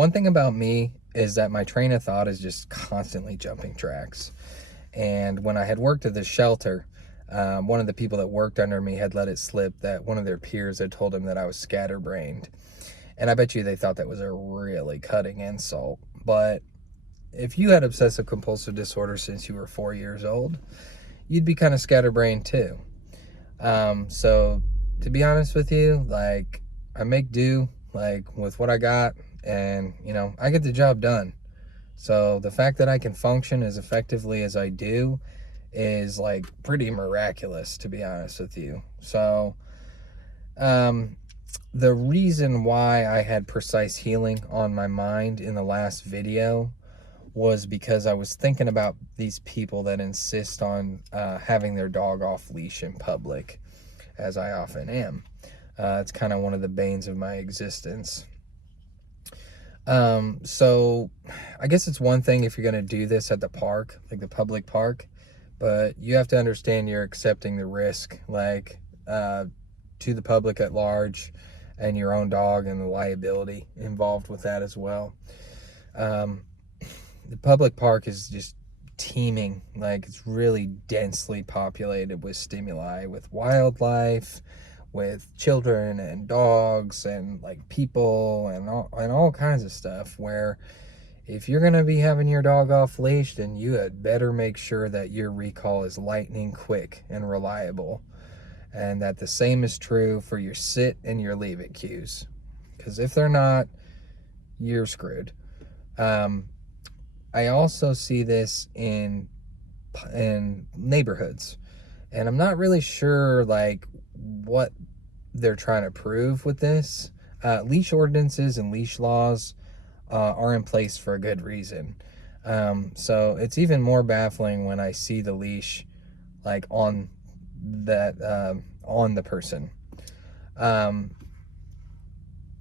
One thing about me is that my train of thought is just constantly jumping tracks. And when I had worked at the shelter, one of the people that worked under me had let it slip that one of their peers had told him that I was scatterbrained. And I bet you they thought that was a really cutting insult. But if you had obsessive compulsive disorder since you were 4 years old, you'd be kind of scatterbrained too. So to be honest with you, like, I make do like with what I got, and I get the job done. So the fact that I can function as effectively as I do is like pretty miraculous, to be honest with you. So the reason why I had precise healing on my mind in the last video was because I was thinking about these people that insist on having their dog off leash in public, as I often am. It's kind of one of the banes of my existence. So I guess it's one thing if you're going to do this at the park, like the public park, but you have to understand you're accepting the risk, like, to the public at large and your own dog, and the liability involved with that as well. The public park is just teeming, like it's really densely populated with stimuli, with wildlife, with children and dogs and like people and all kinds of stuff, where if you're going to be having your dog off leash, then you had better make sure that your recall is lightning quick and reliable, and that the same is true for your sit and your leave it cues, because if they're not, you're screwed. I also see this in neighborhoods, and I'm not really sure like what they're trying to prove with this. Leash ordinances and leash laws are in place for a good reason. So it's even more baffling when I see the leash like on the person.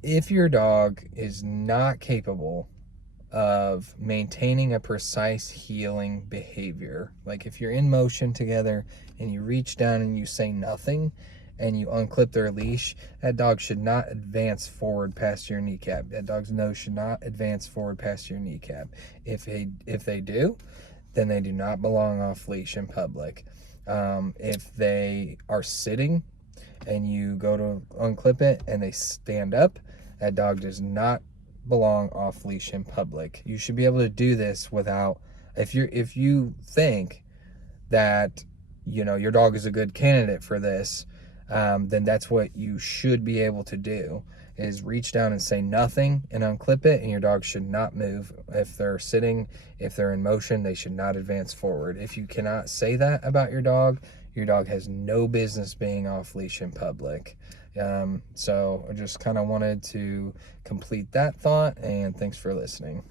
If your dog is not capable of maintaining a precise healing behavior, like if you're in motion together and you reach down and you say nothing and you unclip their leash, that dog should not advance forward past your kneecap. That dog's nose should not advance forward past your kneecap. If they do, then they do not belong off leash in public. If they are sitting and you go to unclip it and they stand up, that dog does not belong off leash in public. You should be able to do this without, if you think that your dog is a good candidate for this, then that's what you should be able to do, is reach down and say nothing and unclip it, and your dog should not move. If they're sitting, if they're in motion, they should not advance forward. If you cannot say that about your dog has no business being off leash in public. So I just kind of wanted to complete that thought, and thanks for listening.